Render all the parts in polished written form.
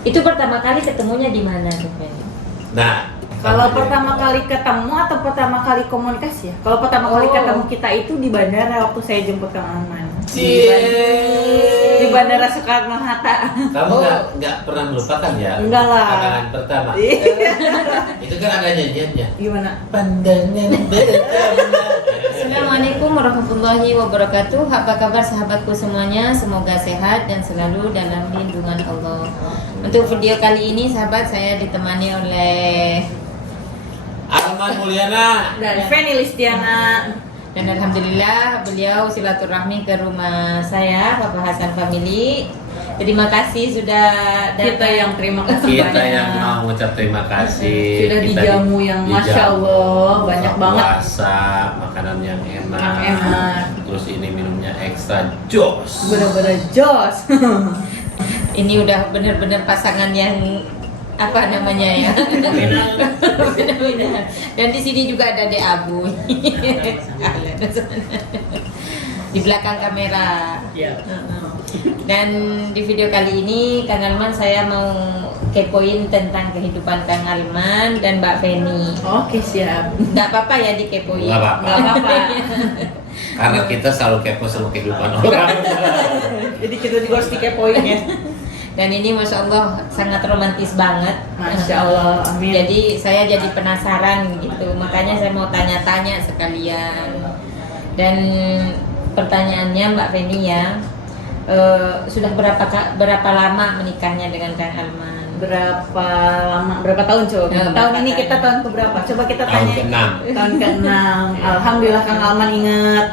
Itu pertama kali ketemunya di mana, Teh Feni? Nah, Kalau pertama kali ketemu atau pertama kali komunikasi ya? Kalau pertama kali ketemu kita itu di bandara waktu saya jemput Kang Alman. Di Bandara Soekarno-Hatta. Kamu nggak pernah melupakan ya? Enggak lah. Pandangan pertama. Itu kan ada nyanyiannya. Gimana? Pandangan pertama. Assalamualaikum warahmatullahi wabarakatuh. Apa kabar sahabatku semuanya? Semoga sehat dan selalu dalam lindungan Allah. Untuk video kali ini sahabat, saya ditemani oleh Arman Mulyana Dan Feni Listiana. dan alhamdulillah beliau silaturahmi ke rumah saya, Papa Hasan Family. Terima kasih sudah datang. Kita yang terima kasih kita banyak. yang mau mengucap terima kasih. Sudah Kita dijamu yang Masya Allah banyak buka banget. puasa, makanan yang enak. Yang enak. Terus ini minumnya ekstra jos. Bener-bener jos. Ini udah benar-benar pasangan yang apa namanya ya? Benar-benar. Dan di sini juga ada Dek Abu. Di belakang kamera. Dan di video kali ini Kang Alman saya mau kepoin tentang kehidupan Kang Alman dan Mbak Feni. Oke siap. Nggak apa-apa ya dikepoin. Nggak apa-apa. Gak apa-apa. Karena kita selalu kepo sama kehidupan orang. Jadi kita juga harus dikepoin ya. Dan ini Masya Allah sangat romantis banget. Masya Allah. Amin. Jadi saya jadi penasaran gitu, makanya saya mau tanya-tanya sekalian. Dan pertanyaannya Mbak Feni ya, sudah berapa lama menikahnya dengan Kang Alman? Berapa lama? Berapa tahun coba? Ya, tahun berapa ini tahun? kita tahun keberapa? Coba kita Tahun tanya. ke-6. Tahun ke-6. Alhamdulillah Kang Alman ingat.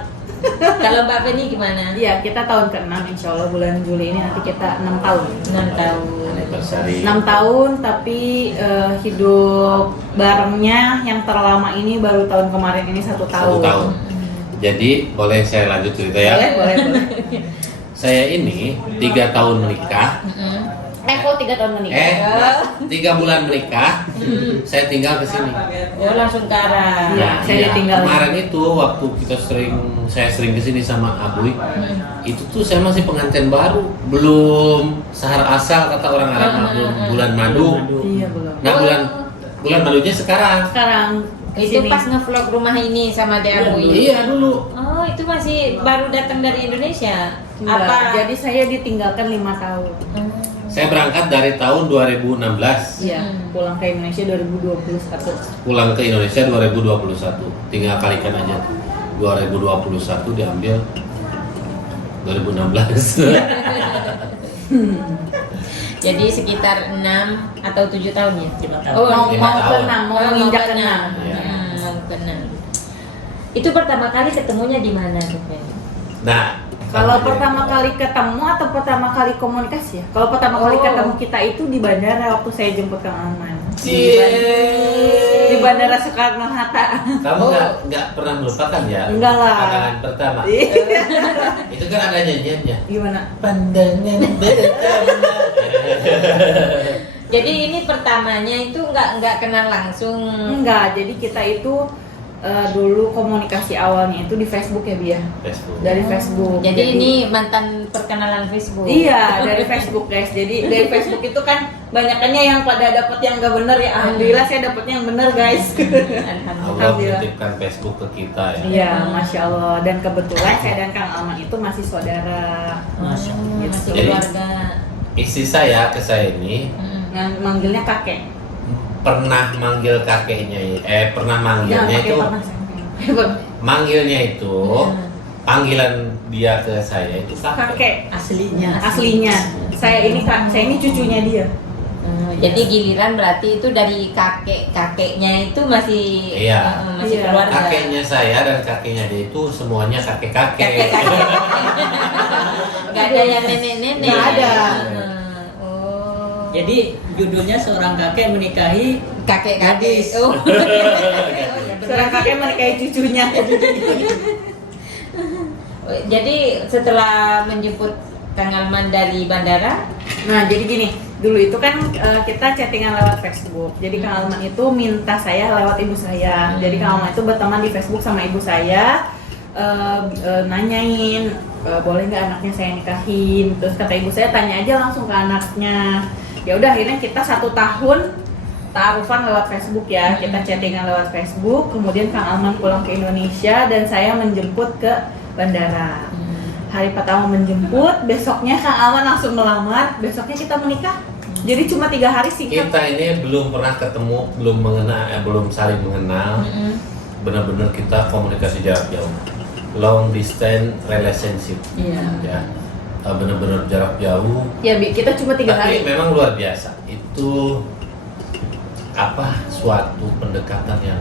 Kalau Mbak Feni gimana? Iya, kita tahun ke-6 insya Allah bulan Juli ini nanti kita 6 tahun. 6 tahun. Anniversary. 6 tahun tapi hidup barengnya yang terlama ini baru tahun kemarin ini 1 tahun. 1 tahun. Jadi boleh saya lanjut cerita ya? Boleh. Saya ini 3 tahun menikah. Kok 3 tahun menikah? 3 bulan menikah. Saya tinggal ke sini. Oh langsung ke arah. Iya, saya ditinggal. Kemarin itu waktu saya sering ke sini sama Abuy, itu tuh saya masih pengantin baru, belum sahar asal kata orang Arab, belum bulan madu. Iya, belum. Nah bulan madunya sekarang. Sekarang Itu kesini. pas ngevlog rumah ini sama Dek Abu. Iya dulu. Oh itu masih baru datang dari Indonesia? Enggak, Apa? jadi saya ditinggalkan 5 tahun. Saya berangkat dari tahun 2016, Iya, pulang ke Indonesia 2021. pulang ke Indonesia 2021. Tinggal kalikan aja 2021 diambil 2016. Jadi sekitar 6 atau 7 tahun ya? 5 tahun. Oh, Mau 5 ke tahun. 6, mau Oh, menginjak ke ke 6. Iya. Mau ke 6. Itu pertama kali ketemunya di mana, Teh Feni? Nah, Kalau pertama kali ketemu atau pertama kali komunikasi ya? Kalau pertama kali ketemu kita itu di bandara waktu saya jemput Kang Alman. Di Bandara Soekarno-Hatta. kamu nggak pernah melupakan ya? Enggak lah. Pandangan pertama. Itu kan ada nyanyiannya. Gimana? Pandangan pertama. Jadi ini pertamanya itu nggak kenal langsung. Enggak, jadi kita itu dulu komunikasi awalnya itu di Facebook ya Bia. Facebook. Dari Facebook. Jadi ini mantan perkenalan Facebook. Iya, dari Facebook guys. Jadi dari Facebook itu kan banyakannya yang pada dapat yang nggak bener ya. Alhamdulillah saya dapatnya yang bener guys. Alhamdulillah. Allah titipkan Facebook ke kita ya. Iya, masya Allah. Dan kebetulan saya dan Kang Alman itu masih saudara. Masya Allah. Oh, masih Jadi- keluarga. Istri saya ke saya ini Yang manggilnya kakek. pernah manggil kakeknya, pernah manggilnya Jangan pakai itu, pernah sayang. manggilnya itu, panggilan dia ke saya itu kakek. Kakek Aslinya. aslinya. Saya ini cucunya dia. Jadi giliran berarti itu dari kakeknya itu masih Iya. masih Iya. keluarga. Kakeknya saya dan kakeknya dia itu semuanya kakek-kakek. Kakek-kakek. Nggak ada yang nenek-nenek. Nggak ada. Oh. Jadi judulnya seorang kakek menikahi kakek-kakek. gadis. Oh. Seorang kakek menikahi cucunya. Jadi setelah menjemput Kang Alman dari bandara, Nah, jadi gini, dulu itu kan kita chattingan lewat Facebook. Jadi Kang Alman itu minta saya lewat ibu saya. Jadi Kang Alman itu berteman di Facebook sama ibu saya, nanyain boleh nggak anaknya saya nikahin. Terus kata ibu saya tanya aja langsung ke anaknya. Ya udah akhirnya kita 1 tahun ta'arufan lewat Facebook ya, kita chattingan lewat Facebook. Kemudian Kang Alman pulang ke Indonesia dan saya menjemput ke bandara. Hari pertama menjemput, besoknya Kang Alman langsung melamar, besoknya kita menikah. Jadi cuma 3 hari singkat. Kita ini belum pernah ketemu, belum mengenal, belum saling mengenal. Benar-benar kita komunikasi jarak jauh, long distance relationship. Iya. Ya, benar-benar jarak jauh. Ya Bi, kita cuma 3 hari. Tapi memang luar biasa. Itu suatu pendekatan yang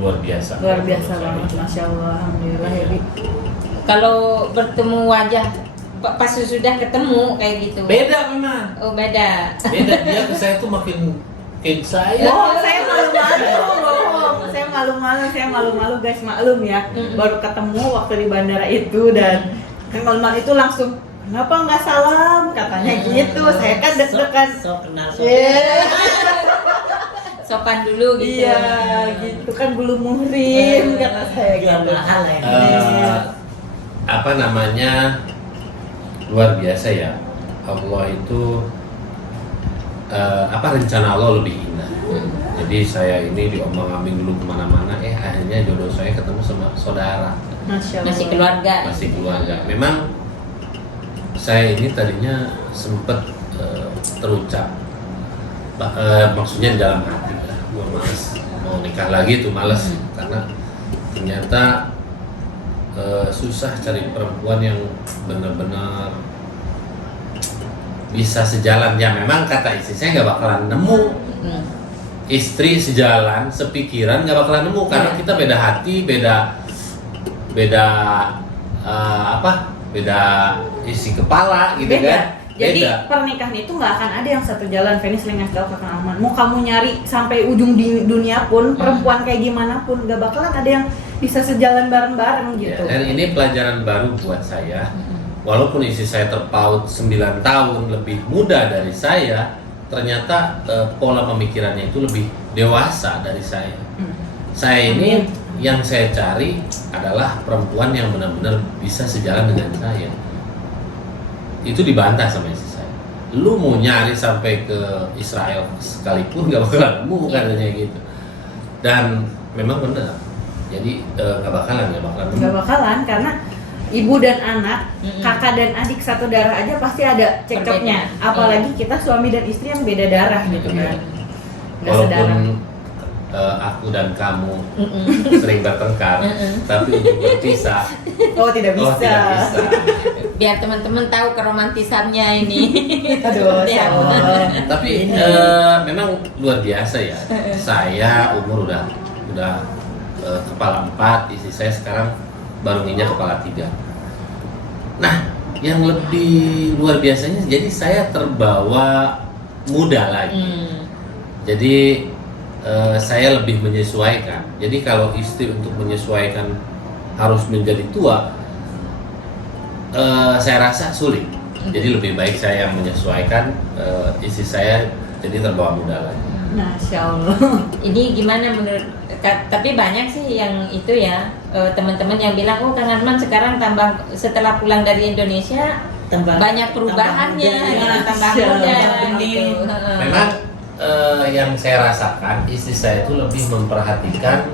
luar biasa. Luar biasa banget, Masya Allah, Alhamdulillah ya Bi. Kalau bertemu wajah pas sudah ketemu kayak gitu. Beda memang. Oh beda. Beda, dia ke saya tuh makin saya. Oh, saya malu-malu guys, maklum ya. Baru ketemu waktu di bandara itu dan Kang Alman itu langsung, kenapa nggak salam? Katanya gitu. Saya kan deg-degan. So kenal. Sopan dulu gitu. Iya, gitu kan belum muhrim kata saya Jual gitu. mahal ya. Apa namanya, luar biasa ya. Allah itu rencana Allah lebih indah. Jadi saya ini diombang-ambing dulu kemana-mana, akhirnya jodoh saya ketemu sama saudara. Masya Allah. Masih keluarga. Masih keluarga. Memang saya ini tadinya sempet terucap, maksudnya di dalam hati, gua males mau nikah lagi tuh, males karena ternyata susah cari perempuan yang benar-benar bisa sejalan. Ya memang kata istri saya nggak bakalan nemu istri sejalan, sepikiran, nggak bakalan nemu karena kita beda hati, beda beda isi kepala gitu Beda. kan. Jadi Beda. pernikahan itu nggak akan ada yang satu jalan. Feni sering ngasih tahu ke Kang Alman, mau kamu nyari sampai ujung di dunia pun, perempuan kayak gimana pun, nggak bakalan ada yang bisa sejalan bareng-bareng Ya, gitu. dan ini pelajaran baru buat saya. Walaupun istri saya terpaut 9 tahun lebih muda dari saya, ternyata pola pemikirannya itu lebih dewasa dari saya. Saya ini yang saya cari adalah perempuan yang benar-benar bisa sejalan dengan saya. Itu dibantah sama istri saya. Lu mau nyari sampai ke Israel sekalipun gak bakalan nemu katanya gitu. Dan memang benar. Jadi gak bakalan nemu. Nggak bakalan karena ibu dan anak, kakak dan adik satu darah aja pasti ada cekcoknya. Perbedaan. Apalagi kita suami dan istri yang beda darah gitu kan. Nggak sedarah. Walaupun aku dan kamu sering bertengkar, tapi ujung berpisah. Oh tidak bisa. Oh, tidak bisa. Biar teman-teman tahu keromantisannya ini. Aduh, Seperti apa. Tapi memang luar biasa ya. Saya umur udah kepala 4, istri saya sekarang baru nginjak kepala 3. Nah, yang lebih luar biasanya, jadi saya terbawa muda lagi. Jadi saya lebih menyesuaikan. Jadi kalau istri untuk menyesuaikan harus menjadi tua, saya rasa sulit. Jadi lebih baik saya yang menyesuaikan, istri saya jadi terbawa muda lagi. Masya Allah. Ini gimana menurut? Tapi banyak sih yang itu ya, teman-teman yang bilang, oh Kang Alman sekarang setelah pulang dari Indonesia banyak perubahannya, tambah muda. Gitu. Memang yang saya rasakan, istri saya itu lebih memperhatikan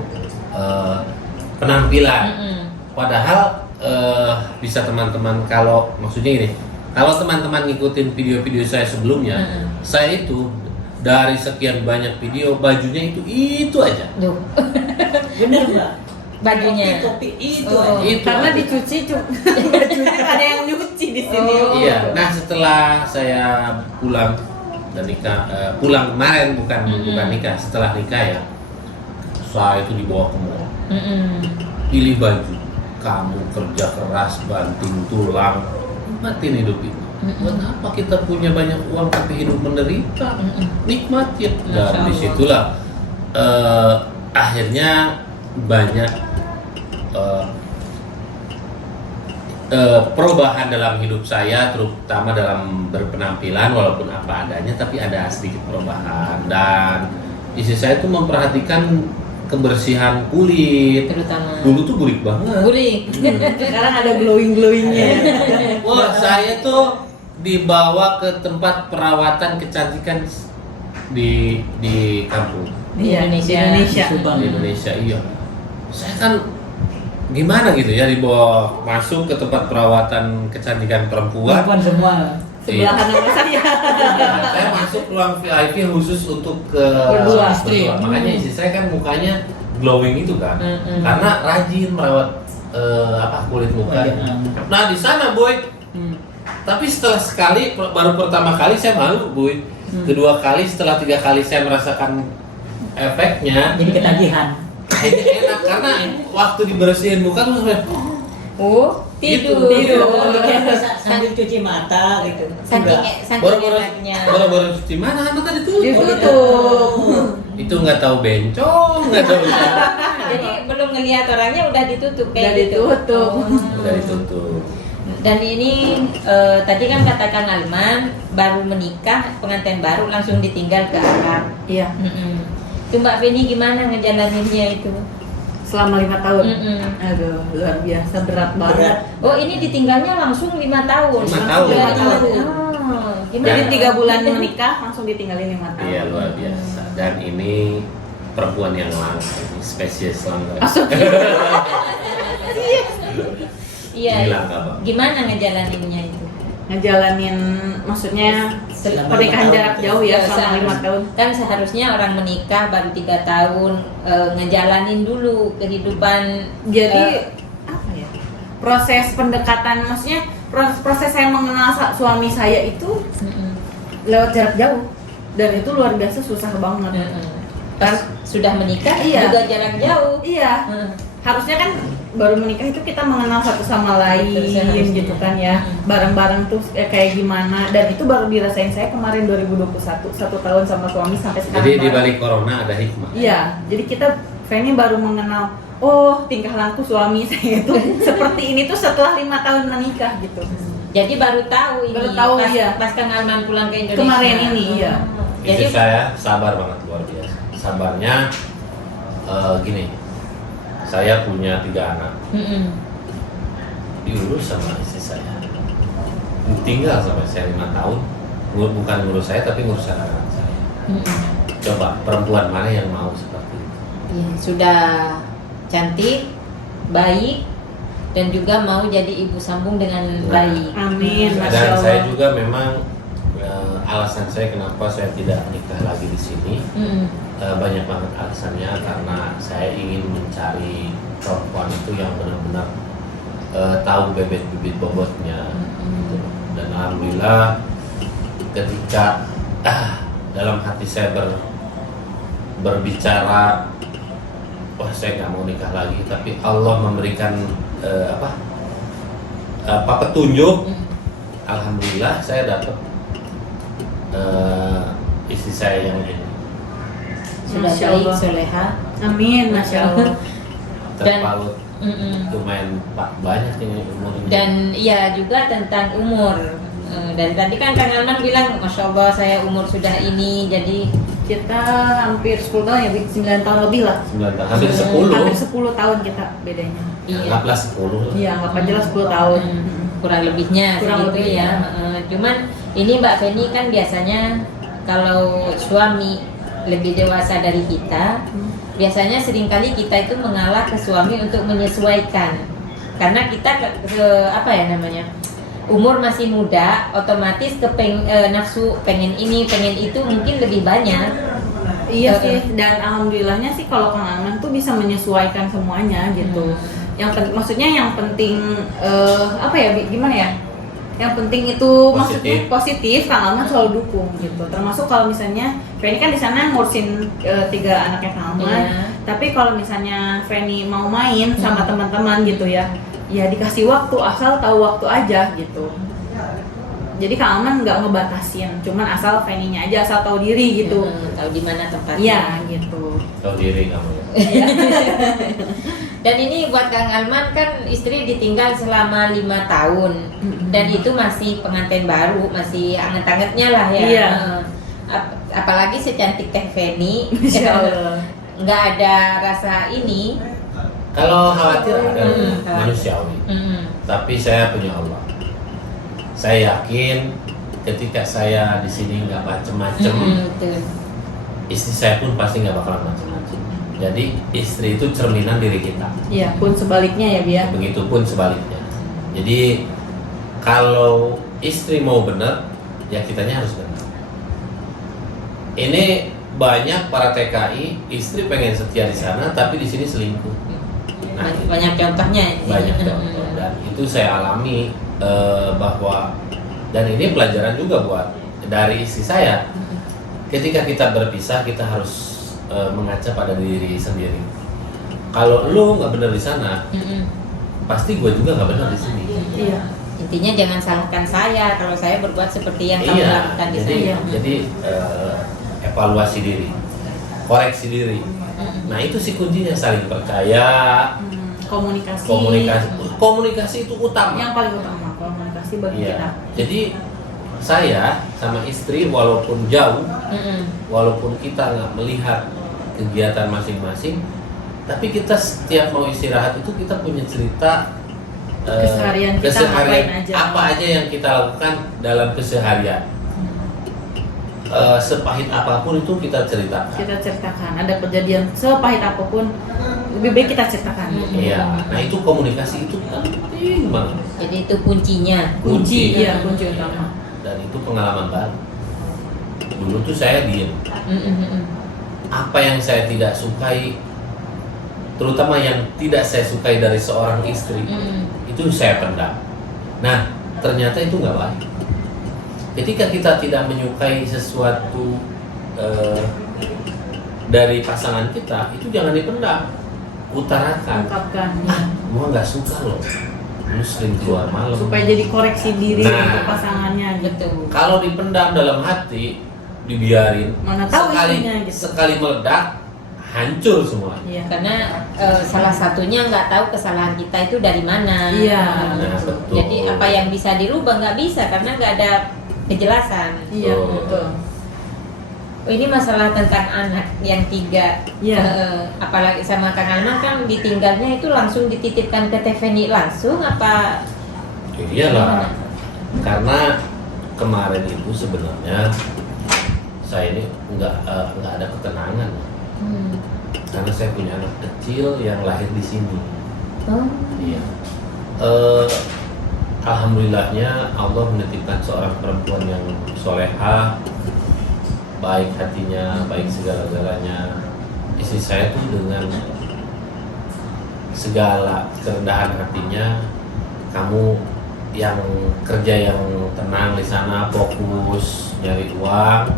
penampilan. Padahal bisa teman-teman, kalau maksudnya gini, kalau teman-teman ngikutin video-video saya sebelumnya, saya itu dari sekian banyak video, bajunya itu aja. Duh. Bener Mbak. Bajunya. Kopi itu Oh. aja. Itu Karena aja. dicuci bajunya ada yang nyuci di sini. Oh. Iya. Nah, setelah saya pulang dan nikah, pulang kemarin bukan nikah, setelah nikah ya, saya itu dibawa ke mall, pilih baju, kamu kerja keras, banting tulang, nikmatin hidup itu. Buat apa kita punya banyak uang tapi hidup menderita? Nikmatin. Dan disitulah akhirnya banyak perubahan dalam hidup saya, terutama dalam berpenampilan, walaupun apa adanya, tapi ada sedikit perubahan. Dan istri saya tuh memperhatikan kebersihan kulit. Terutama. Dulu tuh burik banget. Burik. Sekarang ada glowingnya. Wah, saya tuh dibawa ke tempat perawatan kecantikan di kampung Di Iya, Indonesia. di Indonesia. Subang. di Indonesia. Iya, saya kan gimana gitu ya, dibawa masuk ke tempat perawatan kecantikan perempuan. Perempuan semua. Sebelah kanan saya. Saya masuk ruang VIP khusus untuk ke Berdua. Istri. Makanya istri saya kan mukanya glowing itu kan, Mm-mm. karena rajin merawat kulit muka. Nah di sana boy, tapi setelah sekali, baru pertama kali saya malu boy, kedua kali, setelah 3 kali saya merasakan efeknya, Jadi ketagihan. kayaknya enak karena waktu dibersihin muka tuh sampai Tidur. Tidur. Sambil cuci mata gitu. Saking baru-baru enaknya. cuci mana kan tadi tuh. Ditutup. Itu nggak tahu bencong, nggak tahu siapa. Jadi belum ngelihat orangnya udah ditutup Udah kayak gitu. ditutup. Udah ditutup. Dan ini tadi kan katakan Alman baru menikah, pengantin baru langsung ditinggal ke Arab. Iya, Itu Mbak Feni gimana ngejalaninnya itu? selama 5 tahun. Mm-mm. Aduh, luar biasa berat banget. Berat. Oh ini ditinggalnya langsung 5 tahun. 5 tahun. 5 tahun. Oh, gimana? Jadi 3 bulan menikah langsung ditinggalin 5 tahun. Iya luar biasa. Dan ini perempuan yang langka, spesies langka. Iya. Ini langka banget. Gimana ngejalaninnya itu? Ngejalanin maksudnya Selama pernikahan 5 jarak tahun. jauh ya selama 5 tahun. Kan seharusnya orang menikah baru 3 tahun ngejalanin dulu kehidupan. Jadi apa ya? Proses pendekatan maksudnya proses saya mengenal suami saya itu lewat jarak jauh dan itu luar biasa susah banget. Pas sudah menikah Iya. juga jarak jauh. Iya, harusnya kan baru menikah itu kita mengenal satu sama lain Betul, seharusnya. gitu kan ya. Bareng-bareng tuh kayak gimana dan itu baru dirasain saya kemarin 2021, 1 tahun sama suami sampai sekarang. Jadi di bareng. balik corona ada hikmah. Iya, jadi kita Feni baru mengenal, oh tingkah laku suami saya itu seperti ini tuh setelah 5 tahun menikah gitu. Jadi baru tahu ini. Baru tahu, pas, iya. pas Kang Alman pulang ke Indonesia. Kemarin ini, iya. Istri Jadi saya sabar banget, luar biasa. Sabarnya gini, saya punya 3 anak, diurus sama istri saya, tinggal sampai saya 5 tahun, bukan ngurus saya tapi ngurus anak saya. Coba perempuan mana yang mau seperti itu? Iya, sudah cantik, baik, dan juga mau jadi ibu sambung dengan baik. Amin, Masya Dan Allah. saya juga memang alasan saya kenapa saya tidak menikah lagi di sini, banyak banget alasannya, karena saya ingin mencari perempuan itu yang benar-benar tahu bibit bobotnya. Dan alhamdulillah ketika dalam hati saya berbicara, wah saya nggak mau nikah lagi, tapi Allah memberikan petunjuk. Alhamdulillah saya dapat istri saya yang ini Sudah Masya baik, Allah. soleha. Amin, Masya Allah. terpaut. Lumayan banyak ini umurnya. Dan iya juga tentang umur. Dan tadi kan Kang Alman bilang, Masya Allah saya umur sudah ini, jadi Kita hampir 10 tahun ya, 9 tahun lebih lah. 9 tahun, hampir 10. Hampir 10 tahun kita bedanya. Anggaplah 10 lah. Iya, nggak aja lah 10 tahun. kurang lebihnya Kurang segitu lebih, ya. Cuman ini Mbak Feni kan biasanya kalau suami lebih dewasa dari kita, biasanya seringkali kita itu mengalah ke suami untuk menyesuaikan. Karena kita apa ya namanya? Umur masih muda, otomatis nafsu pengen ini, pengen itu mungkin lebih banyak. Iya sih, dan alhamdulillahnya sih kalau Kang Alman tuh bisa menyesuaikan semuanya gitu. Maksudnya yang penting apa ya, gimana ya? Yang penting itu maksudnya positif, Kang Alman selalu dukung gitu. Termasuk kalau misalnya Feni kan di sana ngurusin 3 anaknya Kang Alman. Iya. Tapi kalau misalnya Feni mau main sama teman-teman gitu ya, ya dikasih waktu, asal tahu waktu aja gitu. Jadi Kang Alman nggak ngebatasin, cuman asal Feni-nya aja, asal tahu diri gitu. Tahu di mana tempatnya. Iya gitu. Tahu diri kamu ya. Dan ini buat Kang Alman kan istri ditinggal selama 5 tahun. Dan itu masih pengantin baru, masih anget-angetnya lah ya. Iya. Apalagi secantik Teh Feni, Insya Allah. nggak ada rasa ini. Kalau khawatir ada Khawatir. manusiawi, tapi saya punya Allah. Saya yakin ketika saya di sini nggak macem-macem, Betul. istri saya pun pasti nggak bakalan macem-macem. Jadi istri itu cerminan diri kita. Iya, pun sebaliknya ya Bia. Begitupun sebaliknya. Jadi kalau istri mau benar, ya kitanya harus benar. Ini banyak para TKI, istri pengen setia di sana, tapi di sini selingkuh. Nah, Banyak contohnya. banyak contoh. Dan itu saya alami bahwa, dan ini pelajaran juga buat dari istri saya. Ketika kita berpisah, kita harus mengaca pada diri sendiri. Kalau lu nggak benar di sana, pasti gue juga nggak benar di sini. Iya. Intinya jangan salahkan saya kalau saya berbuat seperti yang kamu Iya, lakukan di jadi saya. jadi evaluasi diri, koreksi diri. Nah itu sih kuncinya, saling percaya, Komunikasi. komunikasi itu utama. Yang paling utama komunikasi bagi kita. Iya. Jadi saya sama istri walaupun jauh, walaupun kita nggak melihat kegiatan masing-masing, tapi kita setiap mau istirahat itu kita punya cerita Keseharian kita ngapain aja. apa aja yang kita lakukan dalam keseharian. Sepahit apapun itu kita ceritakan. Kita ceritakan. Ada kejadian sepahit apapun, lebih baik kita ceritakan. Iya. Nah itu komunikasi itu penting banget. Jadi itu kuncinya. Kunci. Iya, kunci utama. Dan itu pengalaman baru. Dulu tuh saya diem. Apa yang saya tidak sukai, terutama yang tidak saya sukai dari seorang istri, itu saya pendam. Nah, ternyata itu nggak baik. Ketika kita tidak menyukai sesuatu dari pasangan kita, itu jangan dipendam, utarakan. Ungkapkan. Gua nggak suka loh, lu sering keluar malam. Supaya jadi koreksi diri Nah. untuk pasangannya gitu. Betul. Kalau dipendam dalam hati, dibiarin, Mana tahu sekali isunya gitu. sekali meledak, hancur semua. Iya. Karena salah satunya nggak tahu kesalahan kita itu dari mana. Iya. Nah, betul. Jadi apa yang bisa dirubah nggak bisa karena nggak ada kejelasan. Iya, Betul. betul. Oh, ini masalah tentang anak yang 3. Iya. Apalagi sama Kang Alman kan ditinggalnya itu langsung dititipkan ke Teveni langsung apa? Iyalah, karena kemarin itu sebenarnya saya ini nggak ada ketenangan, karena saya punya anak kecil yang lahir di sini. Oh. Iya. Alhamdulillahnya Allah menitipkan seorang perempuan yang solehah, baik hatinya, baik segala-galanya. Istri saya tuh dengan segala kerendahan hatinya, kamu yang kerja yang tenang di sana, fokus nyari uang,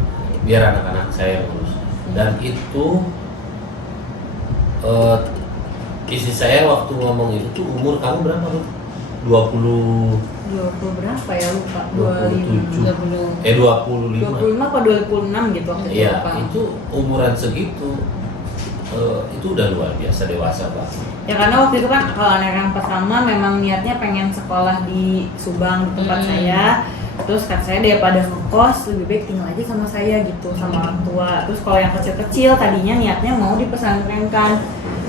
biar anak-anak saya urus. Dan itu istri saya waktu ngomong itu tuh, umur kamu berapa lu? 20 berapa ya lupa? 27. 20. 25. 25 apa 26 gitu waktu itu Iya, lupa. itu umuran segitu itu udah luar biasa dewasa banget. Ya karena waktu itu kan kalau anak yang pertama memang niatnya pengen sekolah di Subang di tempat saya. Terus kata saya daripada ngekos lebih baik tinggal aja sama saya gitu, sama orang tua. Terus kalau yang kecil-kecil tadinya niatnya mau dipesantrenkan.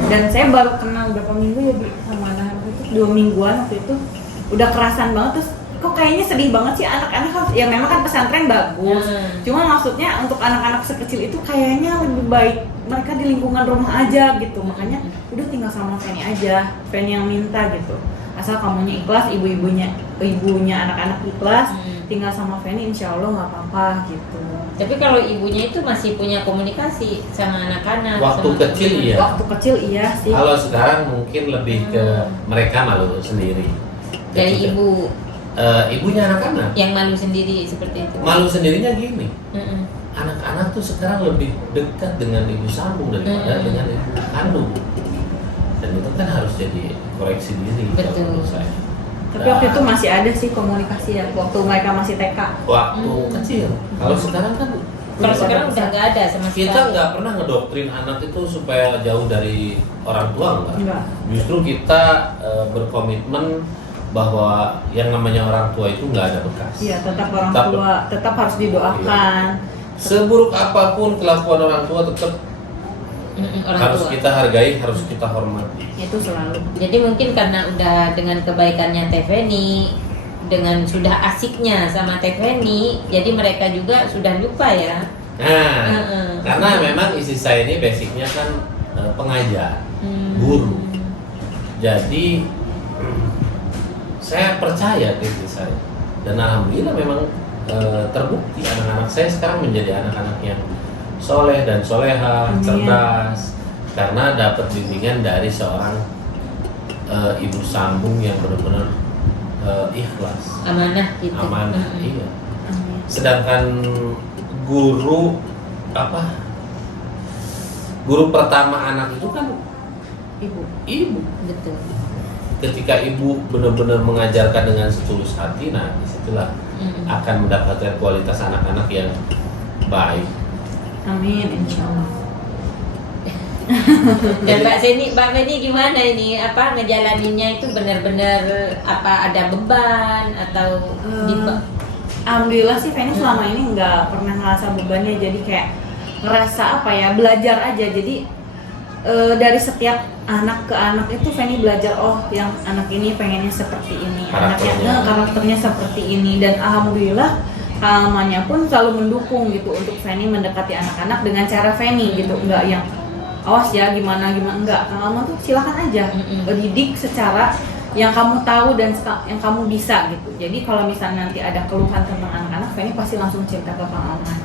Dan saya baru kenal berapa minggu ya Bi, sama anak itu 2 mingguan waktu itu. Udah kerasan banget, terus kok kayaknya sedih banget sih anak-anak harus, ya memang kan pesantren bagus. Cuma maksudnya untuk anak-anak sekecil itu kayaknya lebih baik mereka di lingkungan rumah aja gitu. Makanya udah tinggal sama Feni aja, Feni yang minta gitu. Asal kamunya ikhlas, ibunya anak-anak ikhlas, tinggal sama Feni insya Allah nggak apa-apa gitu. Tapi kalau ibunya itu masih punya komunikasi sama anak-anak. Waktu sama kecil teman. iya. Waktu kecil iya sih. Kalau sekarang mungkin lebih ke mereka malu sendiri. Dari Ketika- ibu ibunya anak-anak yang malu sendiri seperti itu. malu sendirinya gini. Mm-mm. Anak-anak tuh sekarang lebih dekat dengan ibu sambung daripada dengan ibu kandung. Dan itu kan harus jadi koreksi diri kalau Betul. menurut saya. Tapi waktu itu masih ada sih komunikasi ya, waktu mereka masih TK. Waktu kecil. Kalau sekarang kan Kalau sekarang udah nggak ada sama sekali. kita nggak pernah ngedoktrin anak itu supaya jauh dari orang tua, enggak. Enggak. Justru kita berkomitmen bahwa yang namanya orang tua itu nggak ada bekas. Iya, tetap orang Tetap. tua, tetap harus didoakan. Seburuk apapun kelakuan orang tua, tetap Orang harus tua. kita hargai, harus kita hormati. Itu selalu. Jadi mungkin karena udah dengan kebaikannya Teveni, dengan sudah asiknya sama Teh Feni, jadi mereka juga sudah lupa ya. Nah, karena memang istri saya ini basicnya kan pengajar, guru. Jadi saya percaya ke istri saya, dan alhamdulillah memang terbukti anak-anak saya sekarang menjadi anak-anak yang soleh dan soleha, cerdas, karena dapat bimbingan dari seorang ibu sambung yang benar-benar ikhlas, Amanah gitu. amanah. Iya. Sedangkan guru pertama anak itu kan ibu. Betul. Ketika ibu benar-benar mengajarkan dengan setulus hati, nah disitulah akan mendapatkan kualitas anak-anak yang baik. Amin, insya Allah. Dan Mbak Feni gimana ini? Apa ngejalaninnya itu benar-benar apa ada beban atau Alhamdulillah sih Feni selama ini nggak pernah ngerasa bebannya, jadi kayak ngerasa apa ya, belajar aja. Jadi dari setiap anak ke anak itu Feni belajar, oh yang anak ini pengennya seperti ini, karakternya seperti ini, dan alhamdulillah mamanya pun selalu mendukung gitu untuk Feni mendekati anak-anak dengan cara Feni gitu, enggak yang awas ya gimana enggak. Kang Alman tuh silakan aja didik secara yang kamu tahu dan yang kamu bisa gitu. Jadi kalau misalnya nanti ada keluhan tentang anak-anak, Feni pasti langsung cerita ke Kang Alman.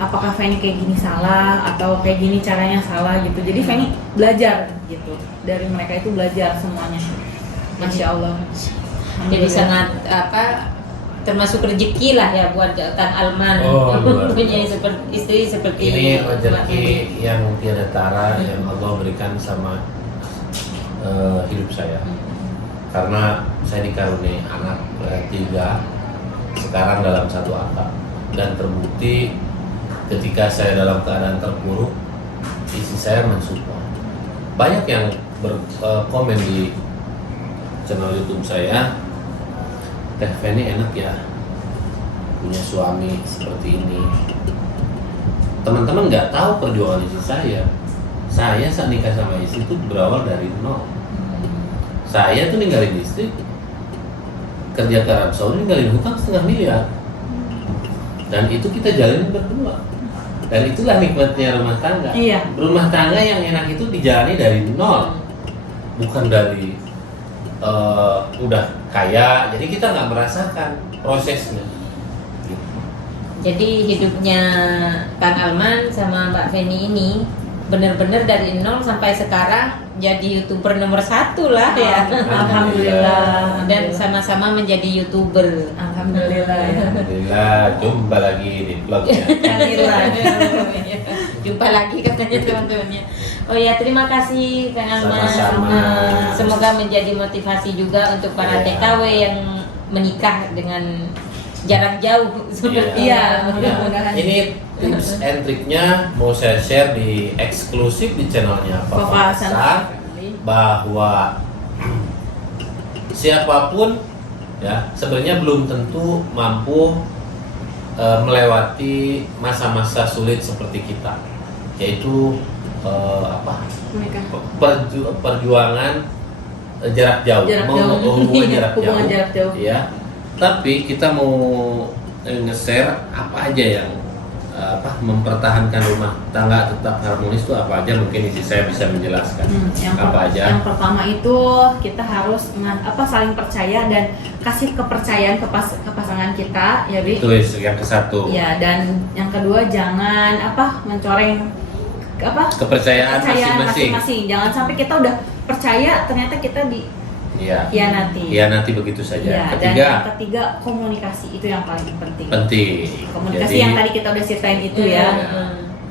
Apakah Feni kayak gini salah atau kayak gini caranya salah gitu. Jadi Feni belajar gitu. Dari mereka itu belajar semuanya. Masya Allah. jadi sangat termasuk rezeki lah ya buat Kang Alman punya istri seperti ini rezeki yang tiada tara yang Allah berikan sama hidup saya. Karena saya dikaruniai anak 3 sekarang dalam satu atap, dan terbukti ketika saya dalam keadaan terpuruk, istri saya mensupport. Banyak yang berkomen di channel YouTube saya, Teh Feni enak ya punya suami seperti ini. Teman-teman nggak tahu perjuangan istri saya. Saya saat nikah sama istri itu berawal dari nol. Saya tuh ninggalin istri, kerja ke Arab Saudi, ninggalin hutang 500 miliar, dan itu kita jalanin berdua. Dan itulah nikmatnya rumah tangga. Iya. Rumah tangga yang enak itu dijalani dari nol, bukan dari udah kaya. Jadi kita nggak merasakan prosesnya. Jadi hidupnya Kang Alman sama Mbak Feni ini benar-benar dari nol sampai sekarang jadi YouTuber nomor 1 lah ya. Alhamdulillah. Dan sama-sama menjadi YouTuber. Alhamdulillah ya. Alhamdulillah, jumpa lagi di vlognya. Jumpa lagi katanya teman-temannya. Oh ya, terima kasih Kang Alman. Sama-sama. Semoga menjadi motivasi juga untuk para Iya. TKW yang menikah dengan jarak jauh seperti Iya, ya. mudah-mudahan. Ini tips and triknya mau saya share di eksklusif di channelnya Papa Papa Hasan, Hasan. bahwa siapapun ya sebenarnya belum tentu mampu melewati masa-masa sulit seperti kita, yaitu perjuangan jarak jauh, hubungan jarak jauh, ya. Tapi kita mau nge-share apa aja yang mempertahankan rumah tangga tetap harmonis itu apa aja, mungkin istri saya bisa menjelaskan. Yang pertama itu kita harus saling percaya dan kasih kepercayaan ke pasangan kita, ya Bi. Itu yang ke-1. Ya, dan yang kedua jangan mencoreng kepercayaan masing-masing. Jangan sampai kita udah percaya ternyata kita nanti begitu saja. Ya, dan yang ketiga komunikasi, itu yang paling penting. Komunikasi Jadi, yang tadi kita udah ceritain itu ya.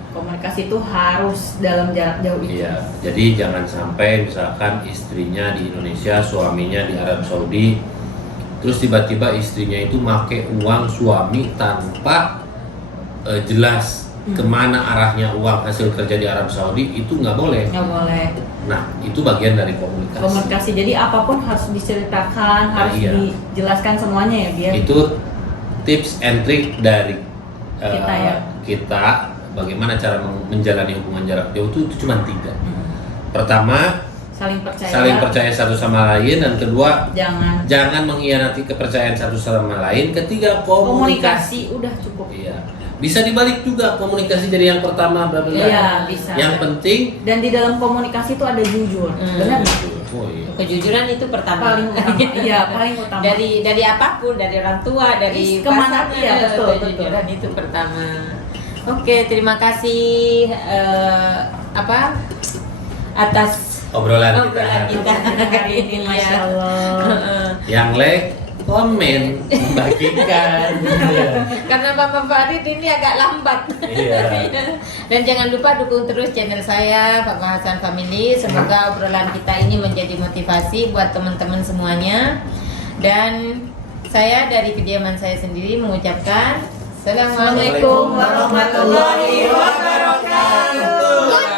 Komunikasi itu harus dalam jarak jauh itu. Iya, jadi jangan sampai misalkan istrinya di Indonesia, suaminya di Arab Saudi, terus tiba-tiba istrinya itu make uang suami tanpa jelas kemana arahnya uang hasil kerja di Arab Saudi, itu nggak boleh. Nggak boleh. Nah, itu bagian dari komunikasi. Jadi apapun harus diceritakan, harus dijelaskan semuanya ya biar. Itu tips and trick dari kita bagaimana cara menjalani hubungan jarak jauh itu cuma 3. Pertama, saling percaya satu sama lain, dan kedua Jangan jangan mengkhianati kepercayaan satu sama lain. Ketiga, komunikasi. udah cukup. Iya. Bisa dibalik juga komunikasi dari yang pertama, bla bla bla. Iya, bisa. Yang penting Dan di dalam komunikasi itu ada jujur. Benar nggak? oh, iya. Kejujuran itu pertama. Paling utama. Iya, paling utama. Dari apapun, dari orang tua, dari Kemana, pasangan, iya, betul, kejujuran itu pertama. Oke, terima kasih atas obrolan obrolan kita. kita hari ini. Masya Allah. Yang like, komen, bagikan. Karena Bapak Farid ini agak lambat. Iya. Dan jangan lupa dukung terus channel saya, Bapak Hasan Family. Semoga obrolan kita ini menjadi motivasi buat teman-teman semuanya. Dan saya dari kediaman saya sendiri mengucapkan Assalamualaikum warahmatullahi wabarakatuh.